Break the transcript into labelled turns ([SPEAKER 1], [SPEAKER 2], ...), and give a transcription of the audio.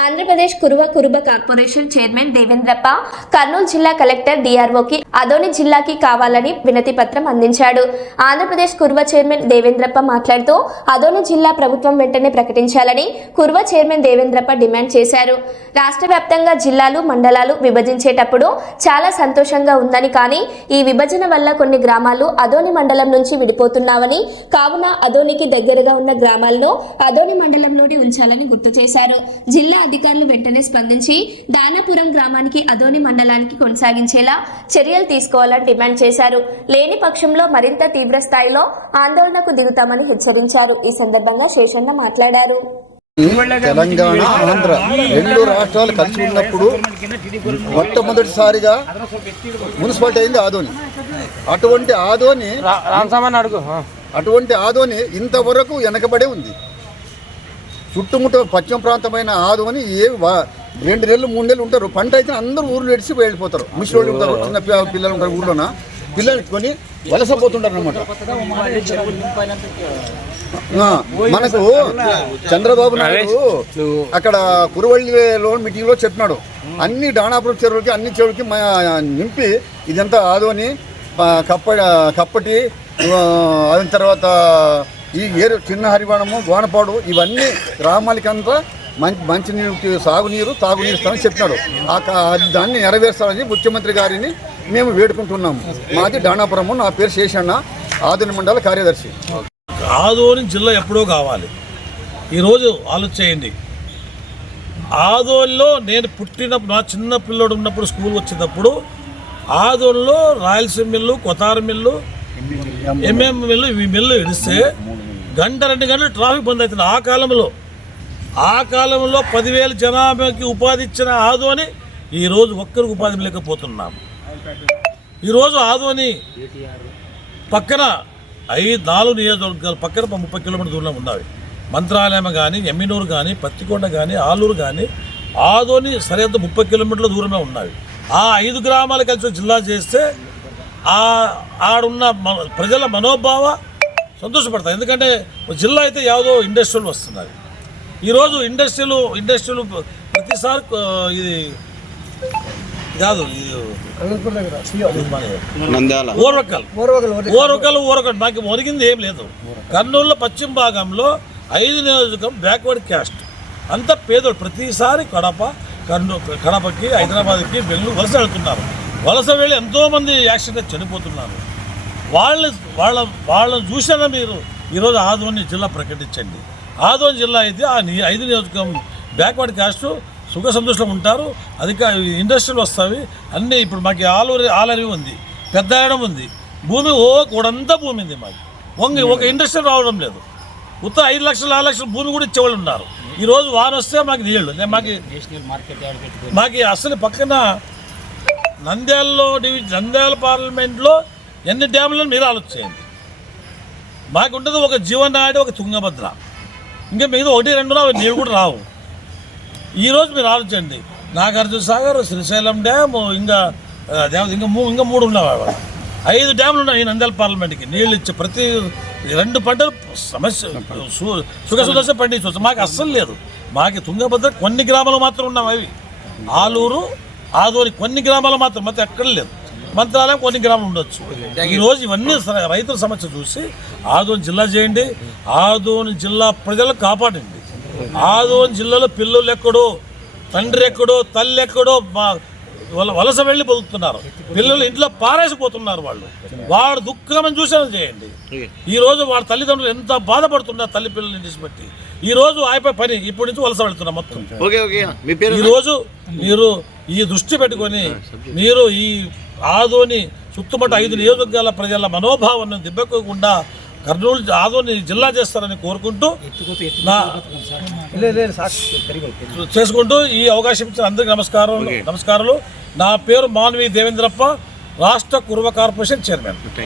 [SPEAKER 1] Andhra Pradesh Kuruva Kuruba corporation chairman Devendrappa Kurnool జిల్లా collector డిఆర్ఓకి Adoni జిల్లాకి కావాలని వినతి పత్రం అందించాడు. ఆంధ్రప్రదేశ్ కురువ చైర్మన్ దేవేంద్రప్ప మాట్లాడుతూ అదోని జిల్లా ప్రభుత్వం వెంటనే ప్రకటించాలని కురువ చైర్మన్ దేవేంద్రప్ప డిమాండ్ చేశారు. రాష్ట్ర వ్యాప్తంగా జిల్లాలు మండలాలు విభజించేటప్పుడు చాలా సంతోషంగా ఉందని కానీ ఈ విభజన వల్ల కొన్ని గ్రామాలు అదోని మండలం నుంచి విడిపోతున్నామని కావున అదోనికి దగ్గరగా ఉన్న గ్రామాలను అదోని మండలంలోనే ఉంచాలని గుర్తు చేశారు. జిల్లా అధికారులు వెంటనే స్పందించి దానాపురం గ్రామానికి అదోని మండలానికి కొనసాగించేలా చర్యలు తీసుకోవాలని డిమాండ్ చేశారు. లేని పక్షంలో మరింత తీవ్ర స్థాయిలో ఆందోళనకు దిగుతామని హెచ్చరించారు. ఈ సందర్భంగా శేషన్న మాట్లాడారు.
[SPEAKER 2] తెలంగాణ ఆంధ్ర రెండు రాష్ట్రాలు కలిసి ఉన్నప్పుడు మొట్టమొదటిసారిగా మున్సిపాలిటీ అయింది ఆదోని. అటువంటి ఆదోని అటువంటి ఆదోని ఇంతవరకు వెనకబడే ఉంది. చుట్టుముట్ట పశ్చిమ ప్రాంతమైన ఆదోని ఏ వా- రెండు నెలలు మూడు నెలలు ఉంటారు. పంట అయితే అందరూ ఊర్లు ఎడిసి వెళ్ళిపోతారు. ముసలి ఉంటారు చిన్న పిల్లలు ఉంటారు ఊర్లోన. పిల్లలు కొని వలసపోతుంటారు అనమాట మనకు చంద్రబాబు నాయుడు అక్కడ కురువల్లిలో మీటింగ్లో చెప్పినాడు. అన్ని డానాపురం చెరువులకి అన్ని చెరువులకి నింపి ఇదంతా ఆదోని కప్ప కప్పటి ఆ, అయిన తర్వాత ఈ ఏరు చిన్న హరివాణము గోనపాడు ఇవన్నీ గ్రామాలకంతా మంచి మంచినీరు సాగునీరు తాగునీరు ఇస్తామని చెప్పినాడు. ఆ దాన్ని నెరవేర్చాలని ముఖ్యమంత్రి గారిని మేము వేడుకుంటున్నాము. మాది డానాపురము నా పేరు శేషన్న ఆదిన మండల కార్యదర్శి.
[SPEAKER 3] ఆదోని జిల్లా ఎప్పుడో కావాలి. ఈరోజు ఆలోచించేయండి ఆదోనిలో నేను పుట్టినప్పుడు నా చిన్న పిల్లోడు ఉన్నప్పుడు స్కూల్ వచ్చినప్పుడు ఆదోనిలో రాయలసీమ మిల్లు కొతార మిల్లు ఎంఎం మిల్లు ఈ మిల్లు ఇడిస్తే గంట రెండు గంటలు ట్రాఫిక్ బంద్ అవుతుంది. ఆ కాలంలో ఆ కాలంలో పదివేల జనాభాకి ఉపాధి ఇచ్చిన ఆదోని ఈరోజు ఒక్కరికి ఉపాధి లేకపోతున్నాం. ఈరోజు ఆదోని పక్కన ఐదు నాలుగు నియోజకవర్గాలు పక్కన ముప్పై కిలోమీటర్ దూరంలో ఉన్నాయి మంత్రాలయం కానీ ఎమ్మినూరు కానీ పత్తికొండ కానీ ఆలూరు కానీ ఆదోని సరిహద్దు ముప్పై కిలోమీటర్ల దూరమే ఉన్నాయి ఆ ఐదు గ్రామాలు కలిసి జిల్లా చేస్తే ఆడున్న మన- ప్రజల మనోభావ సంతోషపడతాయి ఎందుకంటే ఒక జిల్లా అయితే ಯಾವುದೋ ఇండస్ట్రీలు వస్తున్నాయి ఈరోజు ఇండస్ట్రీలు ఇండస్ట్రీలు ప్రతిసారి ఆ, ఇది కాదు ఇది
[SPEAKER 4] నంద్యాల
[SPEAKER 3] ఓర్వకల్ ఓరకల్ ఓరకల్ నాకు ఒరిగింది ఏం లేదు కర్నూలులో పశ్చిమ భాగంలో ఐదు నియోజకం బ్యాక్వర్డ్ క్యాస్ట్ అంత పేదోడు ప్రతిసారి కడప కర్నూలు కడపకి హైదరాబాద్కి బెంగళూరు వలస వెళ్తున్నారు వలస వెళ్ళి ఎంతోమంది యాక్సిడెంట్ చనిపోతున్నారు. వాళ్ళ వాళ్ళ వాళ్ళని చూసినా మీరు ఈరోజు ఆదోని జిల్లా ప్రకటించండి. ఆదోని జిల్లా అయితే ఆ ఐదు నియోజకం బ్యాక్వర్డ్ క్యాస్ట్ సుఖ సంతోషం ఉంటారు. అధిక ఇండస్ట్రీలు వస్తాయి. అన్నీ ఇప్పుడు మాకు ఆలూరి ఆలరి ఉంది. పెద్దాయడం ఉంది. భూమి ఓ కూడంతా భూమి ఉంది మాకు వంగి ఒక ఇండస్ట్రీ రావడం లేదు. ఉత్త ఐదు లక్షలు ఆరు లక్షల భూమి కూడా ఇచ్చేవాళ్ళు ఉన్నారు. ఈరోజు వాన వస్తే మాకు నీళ్ళు. మాకు మాకు అసలు పక్కన నంద్యాలలో డివి- నంద్యాల పార్లమెంట్లో ఎన్ని డ్యాములను మీరు ఆలోచించండి. మాకు ఉంటుంది ఒక జీవనాడి ఒక తుంగభద్ర. ఇంకా మిగతా ఒకటి రెండు రావు నీరు కూడా రావు. ఈరోజు మీరు ఆలోచించండి. నాగార్జున సాగర్ శ్రీశైలం డ్యామ్ ఇంకా ఇంకా మూ ఇంకా మూడు ఉన్నాయి ఐదు డ్యాములు ఉన్నాయి నంద్యాల పార్లమెంట్కి. నీళ్ళు ఇచ్చే ప్రతి రెండు పంటలు సమస్య సు- సుఖ సుదర్శ పండించవచ్చు. మాకు అస్సలు లేదు. మాకు తుంగభద్ర కొన్ని గ్రామాలు మాత్రం ఉన్నాయి అవి. ఆలూరు ఆదోని కొన్ని గ్రామాలు మాత్రం మొత్తం ఎక్కడ లేదు. మంత్రాలయం కొన్ని గ్రామాలు ఉండొచ్చు. ఈ రోజు ఇవన్నీ రైతుల సమస్య చూసి ఆదోని జిల్లా చేయండి ఆదోని జిల్లా ప్రజలను కాపాడండి. ఆదోని జిల్లాలో పిల్లలు ఎక్కడో తండ్రి ఎక్కడో తల్లి ఎక్కడో మా వలస వెళ్ళి బతుకుతున్నారు. పిల్లలు ఇంట్లో పారేసిపోతున్నారు వాళ్ళు. వాడు దుఃఖం చూసేలా చేయండి. ఈ రోజు వాళ్ళ తల్లిదండ్రులు ఎంత బాధపడుతున్నారు తల్లి పిల్లల్ని విడిచిపెట్టి ఈ రోజు అయిపోయి పని ఇప్పటి నుంచి వలస వెళ్తున్నారు మొత్తం.
[SPEAKER 4] Okay okay. మీ పేరు?
[SPEAKER 3] ఈ రోజు మీరు ఈ దృష్టి పెట్టుకొని మీరు ఈ ఆదోని చుట్టుముట్ట ఐదు నియోజకవర్గాల ప్రజల మనోభావాన్ని దెబ్బకోకుండా కర్నూలు ఆదోని జిల్లా చేస్తారని కోరుకుంటూ నా చేసుకుంటూ ఈ అవకాశం ఇచ్చిన అందరికీ నమస్కారం నమస్కారాలు. నా పేరు మాన్వి దేవేంద్రప్ప రాష్ట్ర కుర్వ కార్పొరేషన్ చైర్మన్.